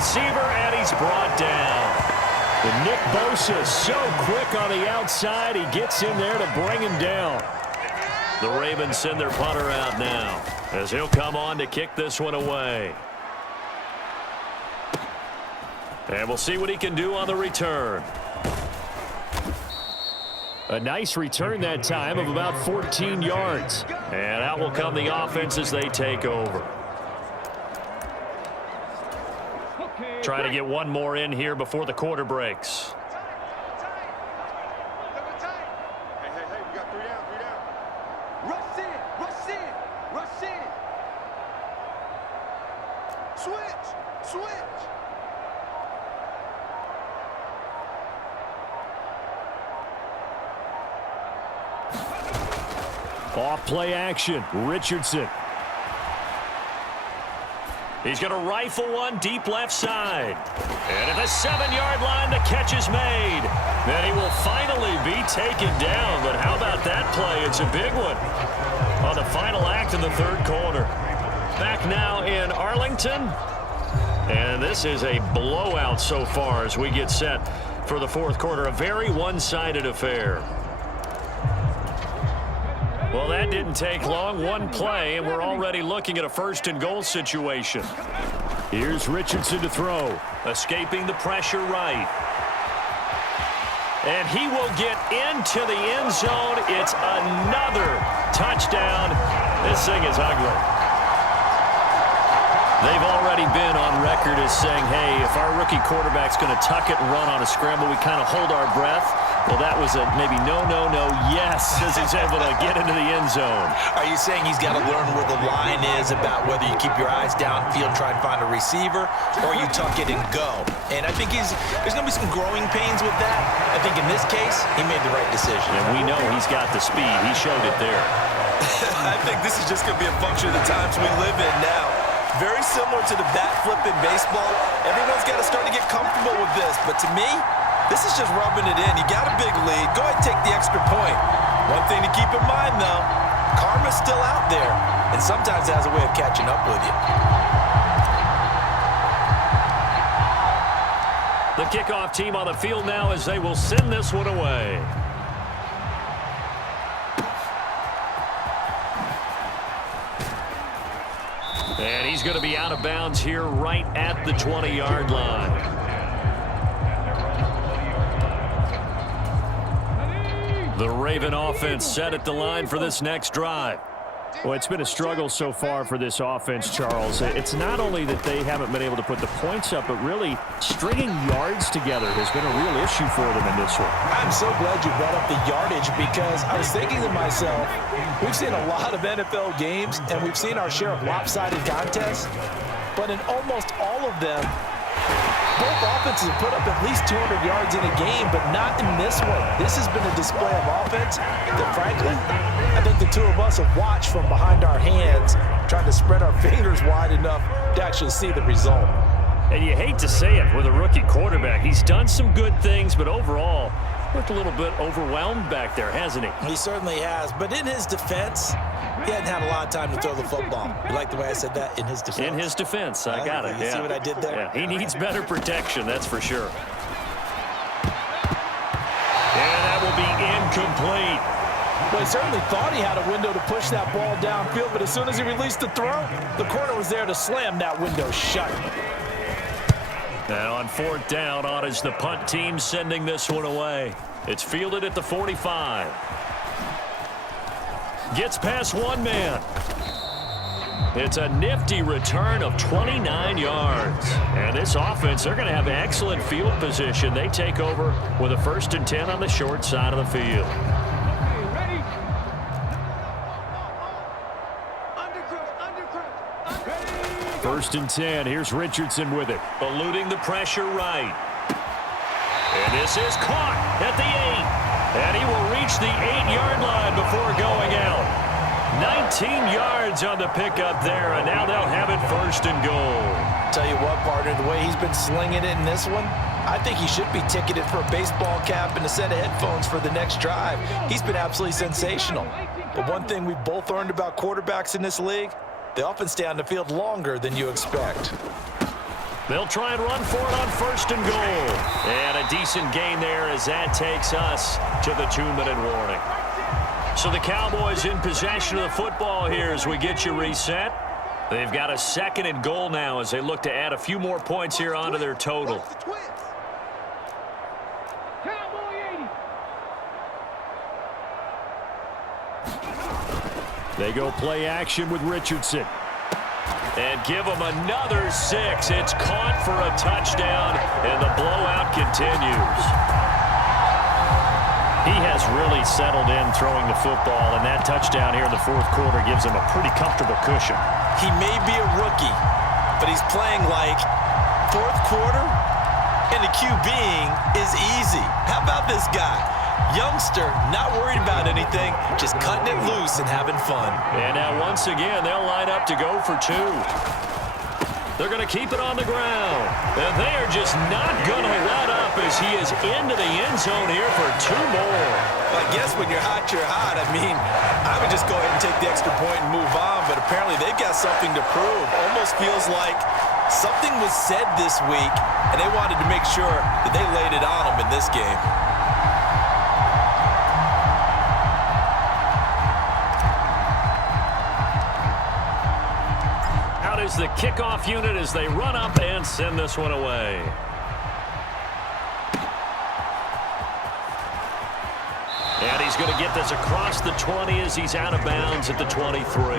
receiver, and he's brought down. And Nick Bosa so quick on the outside, he gets in there to bring him down. The Ravens send their punter out now as he'll come on to kick this one away. And we'll see what he can do on the return. A nice return that time of about 14 yards. And out will come the offense as they take over. Trying to get one more in here before the quarter breaks. Off play action. Richardson. He's going to rifle one deep left side. And at the 7-yard line, the catch is made. Then he will finally be taken down. But how about that play? It's a big one on the final act of the third quarter. Back now in Arlington. And this is a blowout so far as we get set for the fourth quarter. A very one-sided affair. Well, that didn't take long. One play, and we're already looking at a first-and-goal situation. Here's Richardson to throw. Escaping the pressure right. And he will get into the end zone. It's another touchdown. This thing is ugly. They've already been on record as saying, hey, if our rookie quarterback's going to tuck it and run on a scramble, we kind of hold our breath. Well, that was a maybe no, yes, as he's able to get into the end zone. Are you saying he's got to learn where the line is about whether you keep your eyes downfield, try and find a receiver, or you tuck it and go? And I think there's going to be some growing pains with that. I think in this case, he made the right decision. And we know he's got the speed. He showed it there. I think this is just going to be a function of the times we live in now. Very similar to the bat flip in baseball. Everyone's got to start to get comfortable with this. But to me, this is just rubbing it in. You got a big lead. Go ahead and take the extra point. One thing to keep in mind, though, karma's still out there, and sometimes it has a way of catching up with you. The kickoff team on the field now as they will send this one away. And he's going to be out of bounds here right at the 20-yard line. The Raven offense set at the line for this next drive. Well, it's been a struggle so far for this offense, Charles. It's not only that they haven't been able to put the points up, but really stringing yards together has been a real issue for them in this one. I'm so glad you brought up the yardage because I was thinking to myself, we've seen a lot of NFL games and we've seen our share of lopsided contests, but in almost all of them, both offenses have put up at least 200 yards in a game, but not in this one. This has been a display of offense that, frankly, I think the two of us have watched from behind our hands, trying to spread our fingers wide enough to actually see the result. And you hate to say it with a rookie quarterback. He's done some good things, but overall, looked a little bit overwhelmed back there, hasn't he? He certainly has, but in his defense, he hadn't had a lot of time to throw the football. You like the way I said that? In his defense. In his defense. I got it. You see what I did there? Yeah, he needs better protection, that's for sure. And that will be incomplete. Well, he certainly thought he had a window to push that ball downfield, but as soon as he released the throw, the corner was there to slam that window shut. Now on fourth down, on is the punt team sending this one away. It's fielded at the 45. Gets past one man. It's a nifty return of 29 yards. And this offense, they're going to have excellent field position. They take over with a 1st and 10 on the short side of the field. First and 10. Here's Richardson with it. Eluding the pressure right. And this is caught at the 8. And he will reach the 8-yard line before going out. 19 yards on the pickup there, and now they'll have it 1st and goal. Tell you what, partner, the way he's been slinging it in this one, I think he should be ticketed for a baseball cap and a set of headphones for the next drive. He's been absolutely sensational. But one thing we've both learned about quarterbacks in this league, they often stay on the field longer than you expect. They'll try and run for it on 1st and goal. And a decent gain there as that takes us to the 2-minute warning. So the Cowboys in possession of the football here as we get you reset. They've got a 2nd and goal now as they look to add a few more points here onto their total. They go play action with Richardson. And give them another 6. It's caught for a touchdown, and the blowout continues. He has really settled in throwing the football, and that touchdown here in the 4th quarter gives him a pretty comfortable cushion. He may be a rookie, but he's playing like 4th quarter, and the QBing is easy. How about this guy? Youngster, not worried about anything, just cutting it loose and having fun. And now once again, they'll line up to go for 2. They're going to keep it on the ground. And they are just not going to let up as he is into the end zone here for 2 more. I guess when you're hot, you're hot. I mean, I would just go ahead and take the extra point and move on, but apparently they've got something to prove. Almost feels like something was said this week, and they wanted to make sure that they laid it on them in this game. Is the kickoff unit as they run up and send this one away. And he's going to get this across the 20 as he's out of bounds at the 23.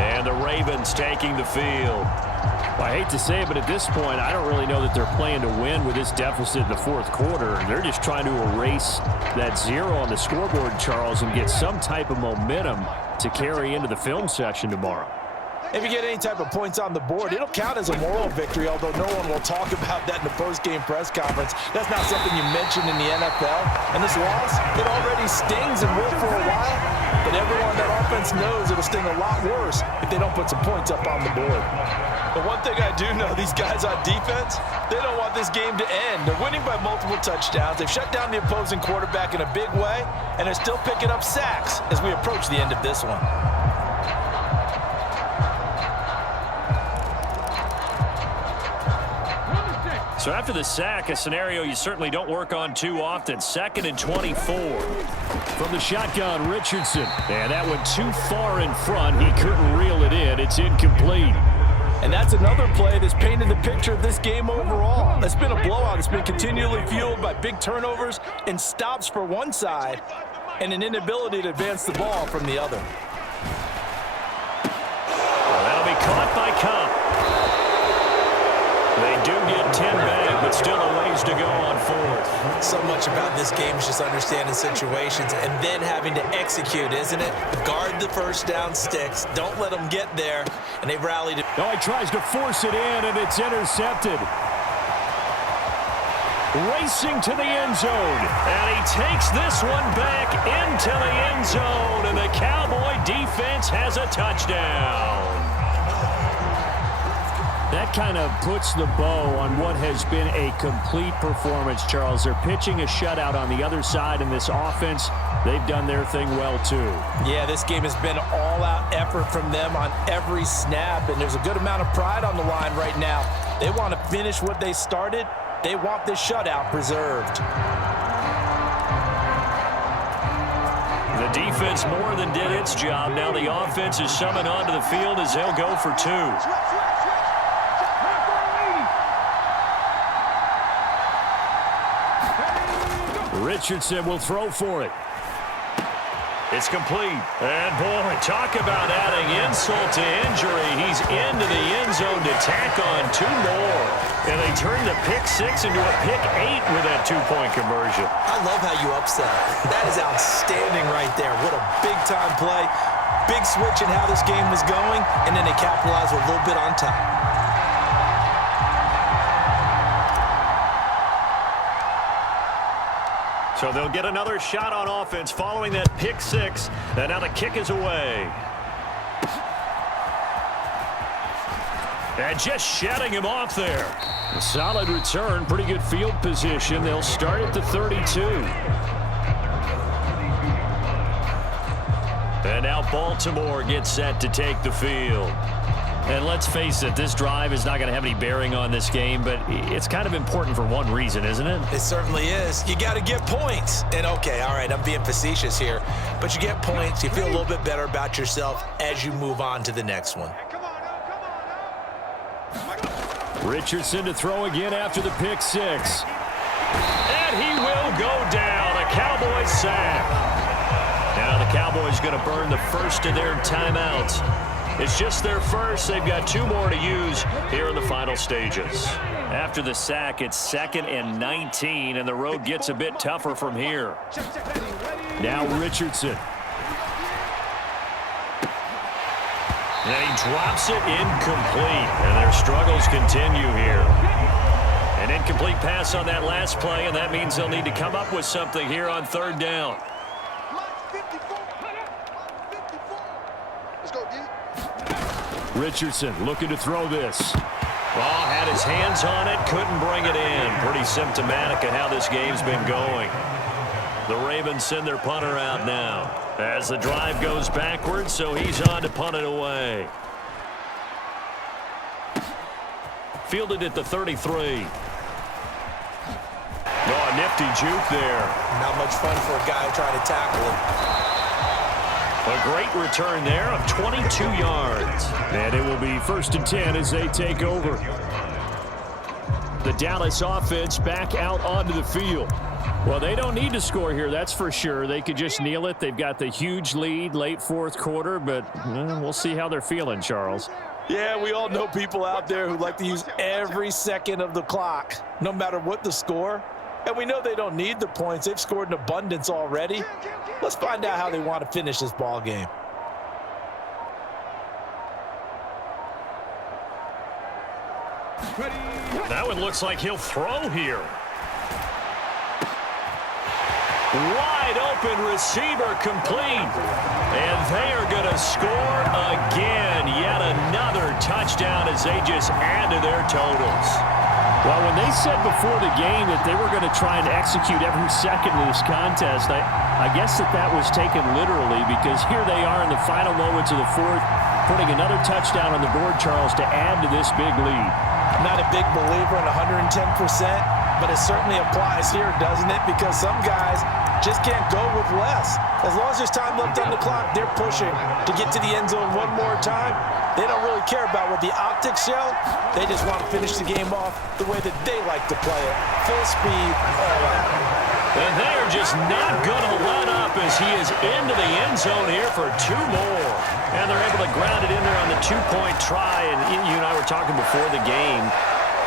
And the Ravens taking the field. Well, I hate to say it, but at this point, I don't really know that they're playing to win with this deficit in the 4th quarter. They're just trying to erase that 0 on the scoreboard, Charles, and get some type of momentum to carry into the film session tomorrow. If you get any type of points on the board, it'll count as a moral victory, although no one will talk about that in the post-game press conference. That's not something you mentioned in the NFL. And this loss, it already stings and will for a while, but everyone on that offense knows it'll sting a lot worse if they don't put some points up on the board. But one thing I do know, these guys on defense, they don't want this game to end. They're winning by multiple touchdowns. They've shut down the opposing quarterback in a big way, and they're still picking up sacks as we approach the end of this one. So after the sack, a scenario you certainly don't work on too often. 2nd and 24. From the shotgun, Richardson. And that went too far in front. He couldn't reel it in. It's incomplete. And that's another play that's painted the picture of this game overall. It's been a blowout. It's been continually fueled by big turnovers and stops for one side and an inability to advance the ball from the other. Well, that'll be caught by Cup. They do get 10 back, but still a ways to go on 4th. So much about this game is just understanding situations and then having to execute, isn't it? Guard the first down sticks. Don't let them get there. And they've rallied. Oh, he tries to force it in, and it's intercepted. Racing to the end zone. And he takes this one back into the end zone, and the Cowboy defense has a touchdown. That kind of puts the bow on what has been a complete performance, Charles. They're pitching a shutout on the other side in this offense. They've done their thing well, too. Yeah, this game has been all-out effort from them on every snap, and there's a good amount of pride on the line right now. They want to finish what they started. They want this shutout preserved. The defense more than did its job. Now the offense is summoned onto the field as they'll go for 2. Richardson will throw for it. It's complete. And, boy, talk about adding insult to injury. He's into the end zone to tack on 2 more. And they turn the pick 6 into a pick 8 with that 2-point conversion. I love how you upset. That is outstanding right there. What a big-time play. Big switch in how this game was going, and then they capitalized with a little bit on top. So they'll get another shot on offense following that pick 6. And now the kick is away. And just shutting him off there. A solid return, pretty good field position. They'll start at the 32. And now Baltimore gets set to take the field. And let's face it, this drive is not going to have any bearing on this game, but it's kind of important for one reason, isn't it? It certainly is. You got to get points. And, okay, all right, I'm being facetious here, but you get points. You feel a little bit better about yourself as you move on to the next one. Richardson to throw again after the pick six. And he will go down. A Cowboys sack. Now the Cowboys going to burn the first of their timeouts. It's just their first. They've got 2 more to use here in the final stages. After the sack, it's 2nd and 19, and the road gets a bit tougher from here. Now Richardson. And he drops it incomplete, and their struggles continue here. An incomplete pass on that last play, and that means they'll need to come up with something here on 3rd down. Richardson looking to throw this. Ball had his hands on it, couldn't bring it in. Pretty symptomatic of how this game's been going. The Ravens send their punter out now as the drive goes backwards, so he's on to punt it away. Fielded at the 33. Oh, a nifty juke there. Not much fun for a guy trying to tackle him. A great return there of 22 yards. And it will be 1st and 10 as they take over. The Dallas offense back out onto the field. Well, they don't need to score here, that's for sure. They could just kneel it. They've got the huge lead late 4th quarter, but we'll see how they're feeling, Charles. Yeah, we all know people out there who like to use every second of the clock, no matter what the score. And we know they don't need the points. They've scored in abundance already. Let's find out how they want to finish this ball game. That one looks like he'll throw here. Wide open receiver complete. And they are going to score again. Yet another touchdown as they just add to their totals. Well, when they said before the game that they were going to try and execute every second of this contest, I guess that was taken literally, because here they are in the final moments of the 4th, putting another touchdown on the board, Charles, to add to this big lead. I'm not a big believer in 110%, but it certainly applies here, doesn't it? Because some guys just can't go with less. As long as there's time left on the clock, they're pushing to get to the end zone one more time. They don't really care about what the optics show. They just want to finish the game off the way that they like to play it. Full speed, all out. And they are just not going to let up as he is into the end zone here for 2 more. And they're able to ground it in there on the 2-point try. And you and I were talking before the game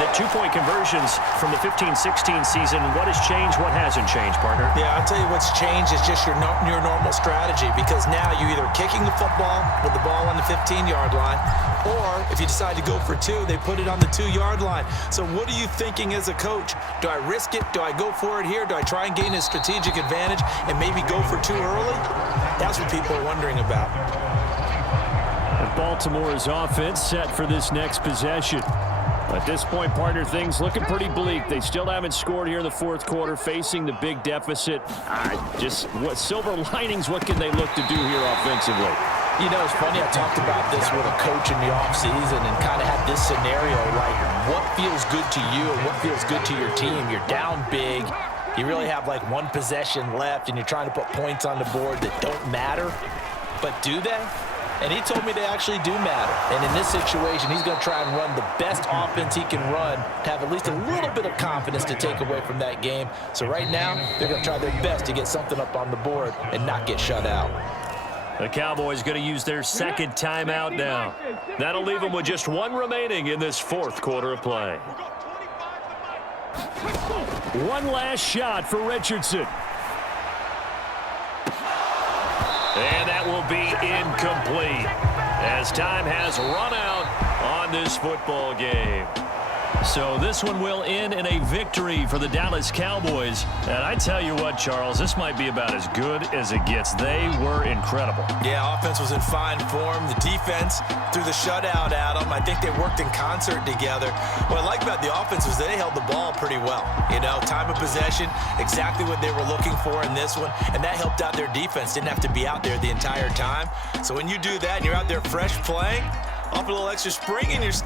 that 2-point conversions from the 15-16 season, what has changed, what hasn't changed, partner? Yeah, I'll tell you what's changed is just your normal strategy, because now you're either kicking the football with the ball on the 15-yard line, or if you decide to go for 2, they put it on the 2-yard line. So what are you thinking as a coach? Do I risk it? Do I go for it here? Do I try and gain a strategic advantage and maybe go for 2 early? That's what people are wondering about. Baltimore's offense set for this next possession. At this point, partner, things looking pretty bleak. They still haven't scored here in the 4th quarter, facing the big deficit. Just what silver linings, what can they look to do here offensively? You know, it's funny, I talked about this with a coach in the offseason and kind of had this scenario, like what feels good to you and what feels good to your team. You're down big. You really have like 1 possession left, and you're trying to put points on the board that don't matter. But do they? And he told me they actually do matter. And in this situation, he's going to try and run the best offense he can run to have at least a little bit of confidence to take away from that game. So right now, they're going to try their best to get something up on the board and not get shut out. The Cowboys going to use their 2nd timeout now. That'll leave them with just 1 remaining in this 4th quarter of play. One last shot for Richardson. And that will be incomplete as time has run out on this football game. So this one will end in a victory for the Dallas Cowboys. And I tell you what, Charles, this might be about as good as it gets. They were incredible. Yeah, offense was in fine form. The defense threw the shutout at them. I think they worked in concert together. What I like about the offense was they held the ball pretty well. You know, time of possession, exactly what they were looking for in this one, and that helped out their defense. Didn't have to be out there the entire time. So when you do that and you're out there fresh playing, off a little extra spring in your step.